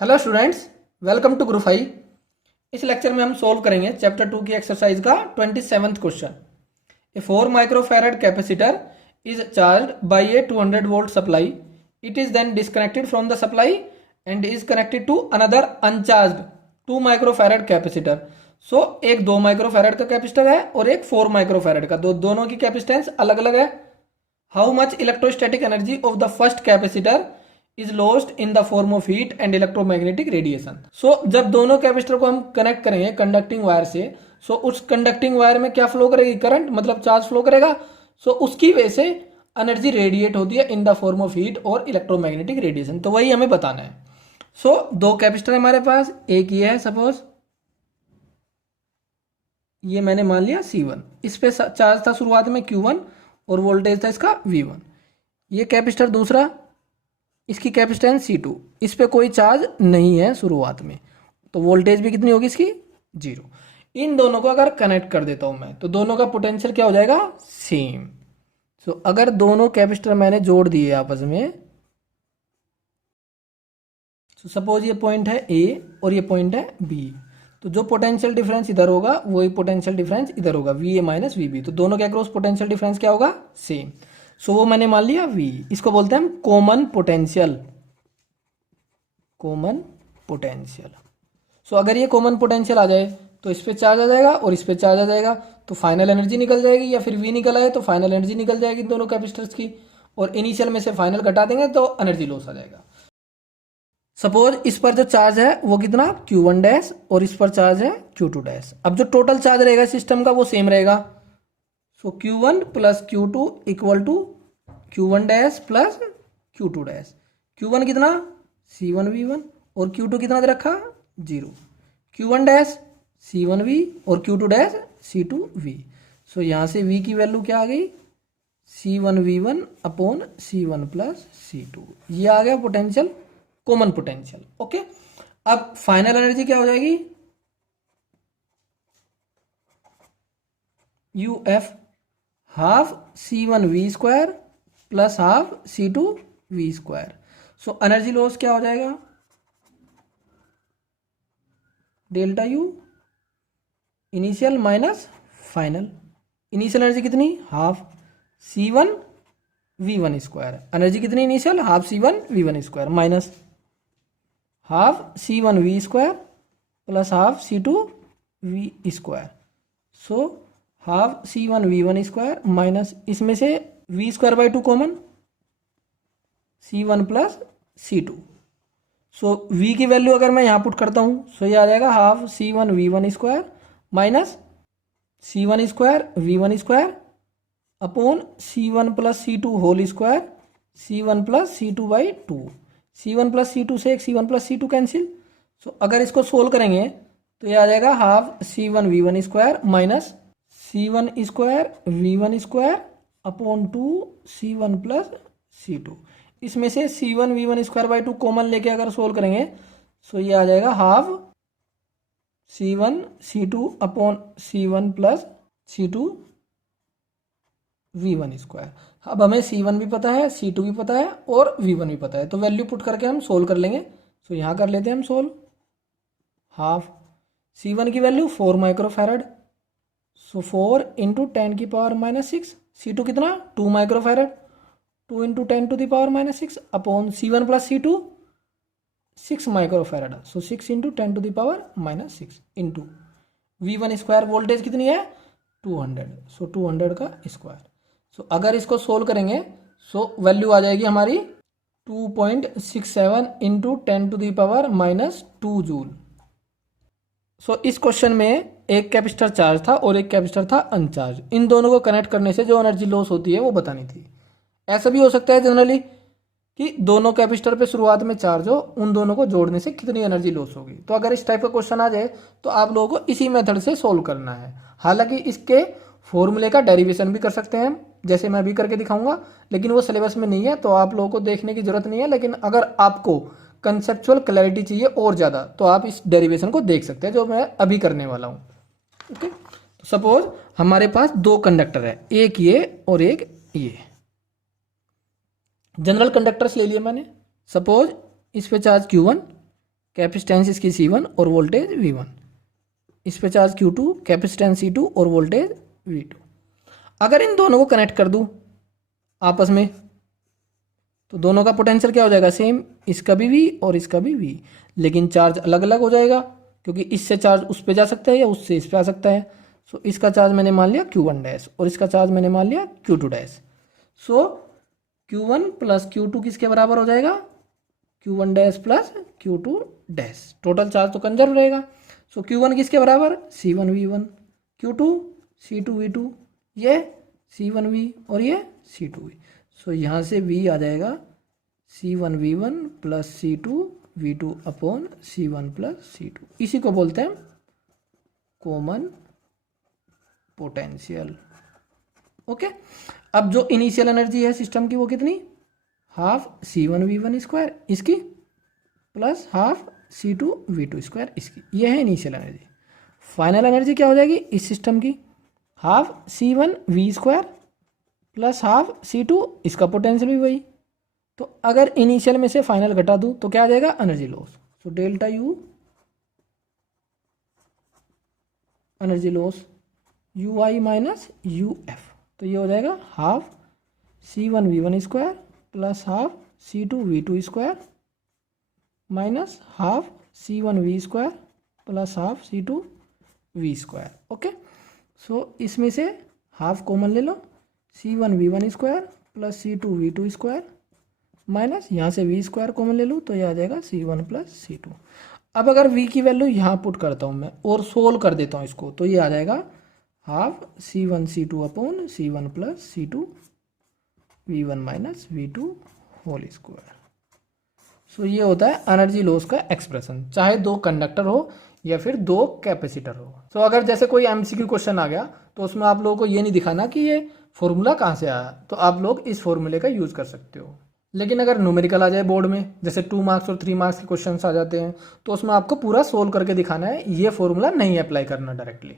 Hello students, welcome to group 5। इस lecture में हम सोल्व करेंगे चैप्टर 2 की एक्सरसाइज का 27वां question. A 4 microfarad capacitor is charged by a 200 volt supply. It is then disconnected from the supply and is connected to another uncharged 2 microfarad capacitor. So एक 2 microfarad का capacitor है और एक 4 microfarad का, दोनों की कैपेसिटेंस अलग अलग है। How much electrostatic energy of the first capacitor is lost in the form of heat and electromagnetic radiation. So जब दोनों कैपेसिटर को हम कनेक्ट करेंगे कंडक्टिंग वायर से, सो उस कंडक्टिंग वायर में क्या फ्लो करेगी? करंट, मतलब चार्ज फ्लो करेगा। सो उसकी वजह से एनर्जी रेडिएट होती है इन द फॉर्म ऑफ हीट और इलेक्ट्रोमैग्नेटिक रेडिएशन। तो वही हमें बताना है। सो दो कैपेसिटर हमारे पास, एक ये है, सपोज ये मैंने मान लिया C1, इस पे चार्ज था शुरुआत में Q1 और वोल्टेज था इसका V1। ये कैपेसिटर दूसरा, इसकी कैपेसिटेंस C2, इस पे कोई चार्ज नहीं है शुरुआत में, तो वोल्टेज भी कितनी होगी इसकी? 0। इन दोनों को अगर कनेक्ट कर देता हूं मैं, तो दोनों का पोटेंशियल क्या हो जाएगा? सेम। सो अगर दोनों कैपेसिटर मैंने जोड़ दिए आपस में, तो सपोज ये पॉइंट है A और ये पॉइंट है B, तो जो पोटेंशियल डिफरेंस इधर होगा वही पोटेंशियल डिफरेंस इधर होगा, VA माइनस VB। तो दोनों के अक्रॉस पोटेंशियल डिफरेंस क्या होगा? सेम। सो वो मैंने मान लिया V। इसको बोलते हैं हम common potential. Common potential. So अगर ये कॉमन पोटेंशियल आ जाए तो इस पे चार्ज आ जाएगा और इस पे चार्ज आ जाएगा, तो फाइनल एनर्जी निकल जाएगी, या फिर V निकल आए तो फाइनल एनर्जी निकल जाएगी दोनों कैपेसिटर्स की, और इनिशियल में से फाइनल घटा देंगे तो एनर्जी लॉस आ जाएगा। सपोज इस पर जो चार्ज है वो कितना? Q1 डैश, और इस पर चार्ज है Q2 डैश। अब जो टोटल चार्ज रहेगा सिस्टम का वो सेम रहेगा। So Q1 plus Q2 equal to Q1 dash plus Q2 dash. Q1 कितना? C1 V1, और Q2 कितना दे रखा? 0। Q1 डैश C1V और Q2 डैश C2V। सो यहाँ से V की वैल्यू क्या आ गई? C1V1 upon C1 plus C2। ये आ गया पोटेंशियल, कॉमन पोटेंशियल। ओके, अब फाइनल एनर्जी क्या हो जाएगी? UF half C1V square plus half C2V square. So energy loss क्या हो जाएगा? Delta U initial minus final. Initial energy कितनी? Half C1V1 square. एनर्जी कितनी initial? Half C1V1 square minus half C1V square plus half C2V square. So half C1V1 square minus, इसमें से V square by 2 common, C1 plus C2। So V की value अगर मैं यहाँ put करता हूँ, सो ये आ जाएगा half C1V1 square minus C1 square V1 square upon C1 plus C2 whole square, C1 plus C2 by 2। C1 plus C2 से एक C1 प्लस C2 कैंसिल। सो अगर इसको सोल्व करेंगे तो ये आ जाएगा half C1V1 square minus C1 square V1 square upon 2 C1 plus C2। इसमें से C1V1 स्क्वायर बाई 2 कॉमन लेके अगर सोल्व करेंगे, सो ये आ जाएगा half C1 C2 upon C1 plus C2 V1 square. अब हमें C1 भी पता है, C2 भी पता है और V1 भी पता है, तो वैल्यू पुट करके हम सोल्व कर लेंगे। तो यहाँ कर लेते हैं हम सोल्व। हाफ C1 की वैल्यू 4 माइक्रोफैरड, सो 4 इंटू 10 की पावर माइनस 6। C2 कितना? 2 microfarad, 2 into 10 to the power minus 6 upon C1 plus C2 6 microfarad, so 6 into 10 to the power minus 6 into V1 square. Voltage कितनी है? 200, सो 200 का स्क्वायर। सो अगर इसको solve करेंगे so value आ जाएगी हमारी 2.67 into 10 to the power minus 2 joule. So इस question में एक कैपेसिटर चार्ज था और एक कैपेसिटर था अनचार्ज। इन दोनों को कनेक्ट करने से जो एनर्जी लॉस होती है वो बतानी थी। ऐसा भी हो सकता है जनरली कि दोनों कैपेसिटर पे शुरुआत में चार्ज हो, उन दोनों को जोड़ने से कितनी एनर्जी लॉस होगी। तो अगर इस टाइप का क्वेश्चन आ जाए तो आप लोगों को इसी मेथड से सोल्व करना है। हालांकि इसके फॉर्मूले का डेरिवेशन भी कर सकते हैं हम, जैसे मैं अभी करके दिखाऊंगा, लेकिन वो सिलेबस में नहीं है तो आप लोगों को देखने की जरूरत नहीं है। लेकिन अगर आपको कंसेप्चुअल क्लैरिटी चाहिए और ज़्यादा तो आप इस डेरिवेशन को देख सकते हैं जो मैं अभी करने वाला हूँ। ओके, तो सपोज हमारे पास दो कंडक्टर है, एक ये और एक ये। जनरल कंडक्टर्स ले लिए मैंने। सपोज इस पे चार्ज Q1, कैपेसिटेंस इसकी C1 और वोल्टेज V1, इस पे चार्ज Q2, कैपेसिटेंस C2 और वोल्टेज V2। अगर इन दोनों को कनेक्ट कर दूं आपस में तो दोनों का पोटेंशियल क्या हो जाएगा, सेम, इसका भी V और इसका भी V, लेकिन चार्ज अलग अलग हो जाएगा क्योंकि इससे चार्ज उस पे जा सकता है या उससे इस पे आ सकता है। सो इसका चार्ज मैंने मान लिया Q1 डैश और इसका चार्ज मैंने मान लिया Q2 डैश। सो Q1 प्लस Q2 किसके बराबर हो जाएगा, Q1 dash plus Q2 dash. Total charge तो कंजर्व रहेगा। सो Q1 किसके बराबर, C1 V1, Q2 C2 V2, ये C1 V और ये C2 V। सो यहाँ से V आ जाएगा C1 V1 plus C2 V2 upon C1 plus C2। इसी को बोलते हैं कॉमन पोटेंशियल। ओके, अब जो इनिशियल एनर्जी है सिस्टम की वो कितनी, हाफ C1 V1 स्क्वायर इसकी plus half C2 V2 square इसकी, ये है इनिशियल एनर्जी। फाइनल एनर्जी क्या हो जाएगी इस सिस्टम की, half C1 V square plus half C2, इसका पोटेंशियल भी वही। तो अगर इनिशियल में से फाइनल घटा दूं तो क्या आ जाएगा, energy loss. So delta U energy loss UI minus UF, तो ये हो जाएगा half C1 V1 square plus half C2 V2 square minus half C1 V square plus half C2 V square. Okay, so इसमें से half common ले लो, C1 V1 square plus C2 V2 square minus यहाँ से V square common ले लूँ तो ये आ जाएगा C1 प्लस C2। अब अगर V की वैल्यू यहाँ पुट करता हूँ मैं और सोल्व कर देता हूँ इसको, तो ये आ जाएगा half C1 C2 upon C1 plus C2 V1 minus V2 whole square. So ये होता है एनर्जी लॉस का एक्सप्रेशन, चाहे दो कंडक्टर हो या फिर दो कैपेसिटर हो। सो अगर जैसे कोई MCQ क्वेश्चन आ गया तो उसमें आप लोगों को ये नहीं दिखाना कि ये फॉर्मूला कहाँ से आया, तो आप लोग इस फॉर्मूले का यूज़ कर सकते हो। लेकिन अगर न्यूमेरिकल आ जाए बोर्ड में, जैसे 2 मार्क्स और 3 मार्क्स के क्वेश्चन आ जाते हैं, तो उसमें आपको पूरा सोल्व करके दिखाना है, ये फॉर्मूला नहीं अप्लाई करना डायरेक्टली।